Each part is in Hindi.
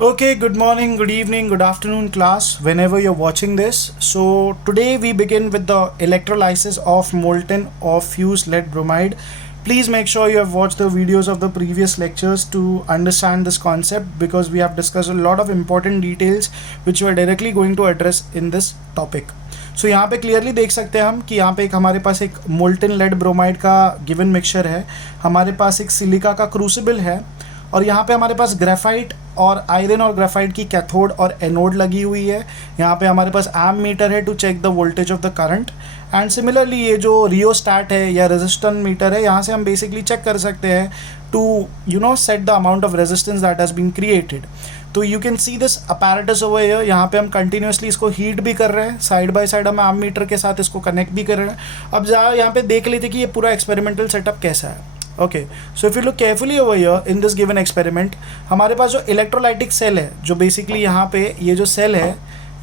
Okay, good morning, good evening, good afternoon, class, whenever you're watching this. So, today we begin with the electrolysis of molten or fused lead bromide. Please make sure you have watched the videos of the previous lectures to understand this concept because we have discussed a lot of important details which we are directly going to address in this topic. सो यहाँ पे क्लियरली देख सकते हैं हम कि यहाँ पे हमारे पास एक मोल्टन लेड ब्रोमाइड का गिवन मिक्सचर है, हमारे पास एक सिलिका का क्रूसिबल है और यहाँ पे हमारे पास ग्रेफाइट और आयरन और ग्रेफाइट की कैथोड और एनोड लगी हुई है। यहाँ पे हमारे पास एम मीटर है to check the voltage of the current and similarly ये जो रियोस्टैट है या रेजिस्टेंस मीटर है, यहाँ से हम बेसिकली चेक कर सकते हैं to set the amount of resistance that has been created. तो you can see this apparatus over here, यहाँ पे हम कंटिन्यूसली इसको हीट भी कर रहे हैं, साइड बाय साइड हम एम मीटर के साथ इसको कनेक्ट भी कर रहे हैं। अब यहाँ पे देख लेते कि ये पूरा एक्सपेरिमेंटल सेटअप कैसा है। Okay, so if you look carefully over here in this given experiment, हमारे पास जो इलेक्ट्रोलाइटिक सेल है, जो बेसिकली यहाँ पे ये जो सेल है,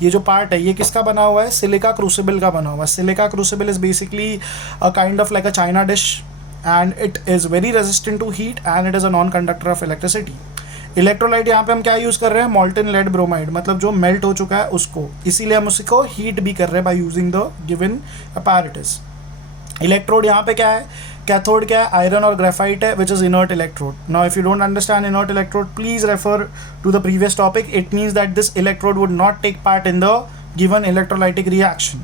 ये जो पार्ट है, ये किसका बना हुआ है? सिलिका क्रूसिबल का बना हुआ है। Silica crucible is basically a kind of like a china dish and it is very resistant to heat and it is a non conductor of electricity. Electrolyte यहाँ पे हम क्या यूज़ कर रहे हैं? मॉल्टन लेड ब्रोमाइड, मतलब जो मेल्ट हो चुका है उसको, इसीलिए हम उसको हीट भी कर रहे हैं by using the given apparatus. Electrode यहाँ पे क्या है? कैथोड क्या है? आयरन और ग्रेफाइट है, which is inert electrode. Now if you don't understand inert electrode, please refer to the previous topic. It means that this electrode would not take part in the given electrolytic reaction.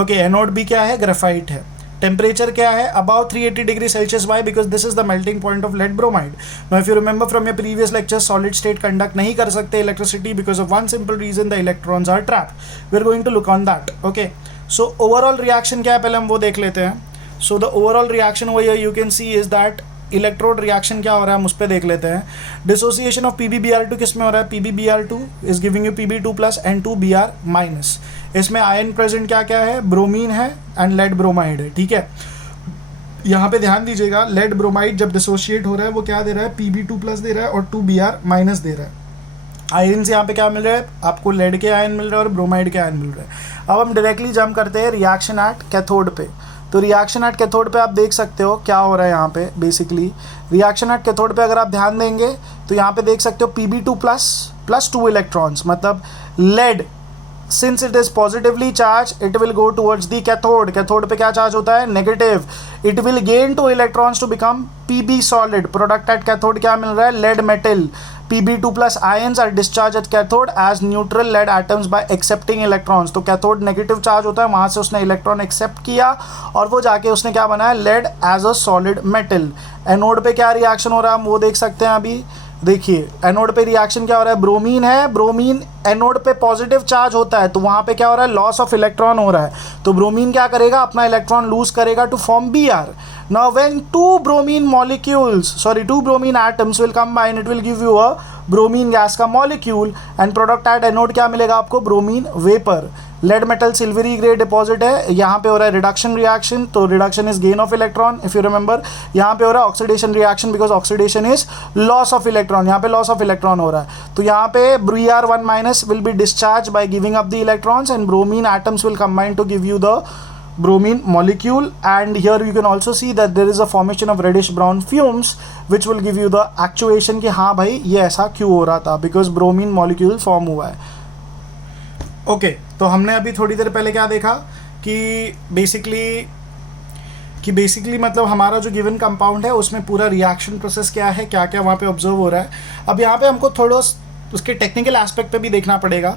Okay, anode भी क्या है? ग्रेफाइट है। टेम्परेचर क्या है? About 380 degree Celsius. Why? Because this is the melting point of lead bromide. Now if you remember from your previous lecture, solid state conduct नहीं कर सकते electricity because of one simple reason, the electrons are trapped. We are going to look on that. Okay, so overall reaction क्या है पहले हम वो देख लेते हैं। सो द ओवरऑल रिएक्शन वो you can see is that electrode reaction क्या हो रहा है हम उस पर देख लेते हैं। डिसोसिएशन ऑफ PbBr2 किस में हो रहा है? PbBr2 is giving you Pb2 plus N2Br minus. इसमें आयन प्रेजेंट क्या क्या है? ब्रोमीन है एंड लेड ब्रोमाइड है। ठीक है, यहाँ पे ध्यान दीजिएगा, लेड ब्रोमाइड जब डिसोशिएट हो रहा है वो क्या दे रहा है? Pb2 प्लस दे रहा है और 2Br माइनस दे रहा है। आयन से यहाँ पे क्या मिल रहा है आपको? लेड के आयन मिल रहा है और ब्रोमाइड के आयन मिल रहा है। अब हम डायरेक्टली जंप करते हैं रिएक्शन एट कैथोड पे। तो रिएक्शन एट कैथोड पे आप देख सकते हो क्या हो रहा है यहाँ पे। बेसिकली रिएक्शन एट कैथोड पे अगर आप ध्यान देंगे तो यहाँ पे देख सकते हो Pb2 प्लस 2 इलेक्ट्रॉन्स, मतलब lead since it is positively charge it will go towards the cathode. Cathode पे क्या चार्ज होता है? Negative. It will gain 2 electrons to become Pb solid. Product at cathode क्या मिल रहा है? Lead metal. Pb2 plus ions are discharged at cathode as neutral lead atoms by accepting electrons। तो कैथोड नेगेटिव चार्ज होता है, वहाँ से उसने इलेक्ट्रॉन एक्सेप्ट किया और वो जाके उसने क्या बनाया? Lead as a solid metal. Anode पे क्या रिएक्शन हो रहा है हम वो देख सकते हैं। अभी देखिए एनोड पे रिएक्शन क्या हो रहा है? ब्रोमीन है, ब्रोमीन एनोड पे पॉजिटिव चार्ज होता है तो वहाँ पे क्या हो रहा है? लॉस ऑफ इलेक्ट्रॉन हो रहा है। तो ब्रोमीन क्या करेगा? अपना इलेक्ट्रॉन लूज करेगा to form Br। Now when two bromine atoms will combine, it will give you a bromine gas का molecule and product at anode क्या मिलेगा आपको? bromine vapor। Lead metal silvery grey deposit है, यहाँ पे हो रहा है रिडक्शन रिएक्शन, तो reduction is gain of electron. If you remember यहाँ पे हो रहा है oxidation reaction because oxidation is loss of electron, यहाँ पे लॉस ऑफ इलेक्ट्रॉन हो रहा है। तो यहाँ पे Br1 minus will be discharge by giving up the electrons and bromine atoms will combine to give you the bromine molecule, and here you can also see that there is a formation of reddish brown fumes which will give you the actuation कि हाँ भाई ये ऐसा क्यों हो रहा था, because bromine molecule form हुआ है। ओके, तो हमने अभी थोड़ी देर पहले क्या देखा कि बेसिकली मतलब हमारा जो गिवन कंपाउंड है उसमें पूरा रिएक्शन प्रोसेस क्या है, क्या क्या वहाँ पे ऑब्जर्व हो रहा है। अब यहाँ पे हमको थोड़ा उसके टेक्निकल एस्पेक्ट पे भी देखना पड़ेगा।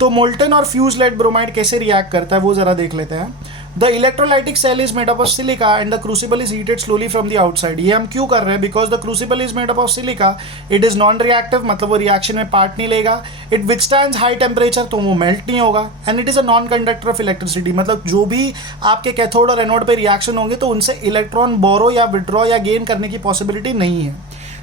तो मोल्टन और फ्यूज लेड ब्रोमाइड कैसे रिएक्ट करता है वो ज़रा देख लेते हैं। The electrolytic cell is made up of silica and the crucible is heated slowly from the outside. ये हम क्यों कर रहे हैं? Because the crucible is made up of silica, it is non reactive, मतलब वो रिएक्शन में पार्ट नहीं लेगा। इट विथस्टैंड्स हाई टेम्परेचर, तो वो मेल्ट नहीं होगा। And it is a non conductor of electricity, मतलब जो भी आपके कैथोड और एनोड पे रिएक्शन होंगे तो उनसे इलेक्ट्रॉन बोरो या विड्रॉ या गेन करने की पॉसिबिलिटी नहीं है।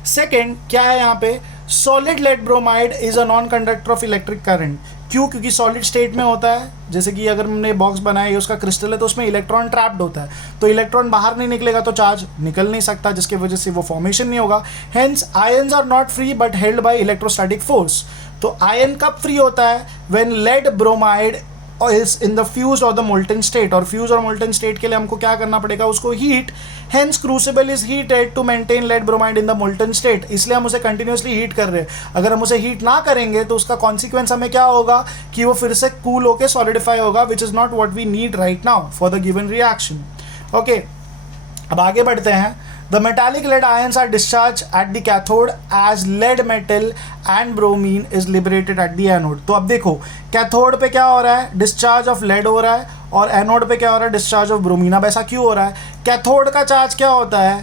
सेकेंड क्या है यहाँ पे? Solid lead bromide is a non conductor of electric current. क्यों? क्योंकि सॉलिड स्टेट में होता है, जैसे कि अगर हमने बॉक्स बनाया है उसका क्रिस्टल है तो उसमें इलेक्ट्रॉन ट्रैप्ड होता है, तो इलेक्ट्रॉन बाहर नहीं निकलेगा तो चार्ज निकल नहीं सकता, जिसकी वजह से वो फॉर्मेशन नहीं होगा। Hence ions are not free but held by electrostatic force. तो आयन कब फ्री होता है? When lead bromide is in the fused or the molten state, और fused और molten state के लिए हमको क्या करना पड़ेगा, उसको heat. Hence crucible is heated to maintain lead bromide in the molten state. इसलिए हम उसे continuously हीट कर रहे हैं. अगर हम उसे हीट ना करेंगे तो उसका कॉन्सिक्वेंस हमें क्या होगा कि वो फिर से कूल होकर सॉलिडिफाई होगा, which is not what we need right now for the given reaction. Okay, अब आगे बढ़ते हैं. The metallic lead ions are discharged at the cathode as lead metal and bromine is liberated at the anode. तो अब देखो कैथोड पे क्या हो रहा है, डिस्चार्ज ऑफ लेड हो रहा है, और एनोड पे क्या हो रहा है, डिस्चार्ज ऑफ ब्रोमीन. अब ऐसा क्यों हो रहा है, कैथोड का चार्ज क्या होता है,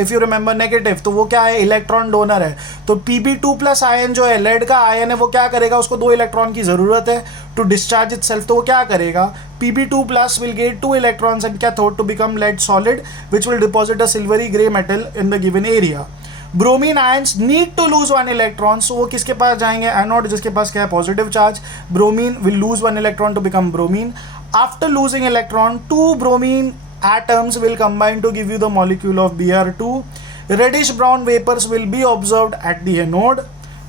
इफ़ यू रिमेंबर नेगेटिव, तो वो क्या है, इलेक्ट्रॉन डोनर है. तो Pb2+ आयन जो है, लेड का आयन है, वो क्या करेगा, उसको 2 इलेक्ट्रॉन की ज़रूरत है टू डिस्चार्ज इटसेल्फ. तो वो क्या करेगा, Pb2+ will get 2 electrons in cathode to become lead solid which will deposit a silvery grey metal in the given area. Bromine ions need to lose 1 electron, so वो किसके पास जाएंगे, एनोड, जिसके पास क्या है, positive charge. Bromine will lose 1 electron to become bromine. After losing electron, 2 bromine atoms will combine to give you the molecule of Br2. Reddish brown vapors will be observed at the anode.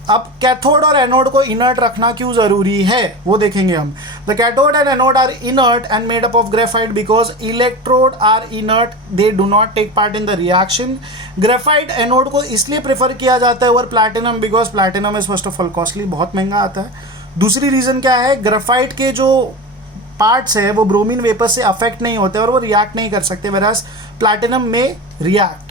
अब कैथोड और एनोड को इनर्ट रखना क्यों जरूरी है वो देखेंगे हम. The cathode and anode are inert and made up of graphite because electrode are inert, they do not take part in the reaction. Graphite anode को इसलिए प्रेफर किया जाता है over platinum because platinum is first of all costly, बहुत महंगा आता है. दूसरी रीज़न क्या है, ग्रेफाइट के जो पार्ट्स है वो ब्रोमीन वेपर से अफेक्ट नहीं होते और वो रिएक्ट नहीं कर सकते, वेराज प्लैटिनम में रिएक्ट.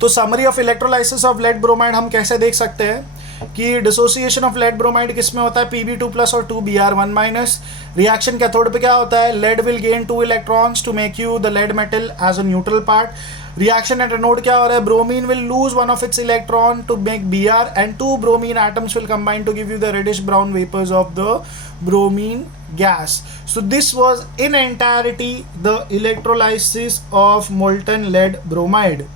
तो summary of electrolysis of lead bromide हम कैसे देख सकते हैं कि डिसोसिएशन ऑफ लेड ब्रोमाइड किस में होता है, Pb2+ और 2Br1-. रिएक्शन कैथोड पे क्या होता है, lead will gain 2 electrons to make you the lead metal as a neutral part. Reaction at anode क्या हो रहा है, bromine will lose 1 of its electron to make Br and 2 bromine atoms will combine to give you the reddish brown vapors of the bromine gas. So this was in entirety the electrolysis of molten lead bromide.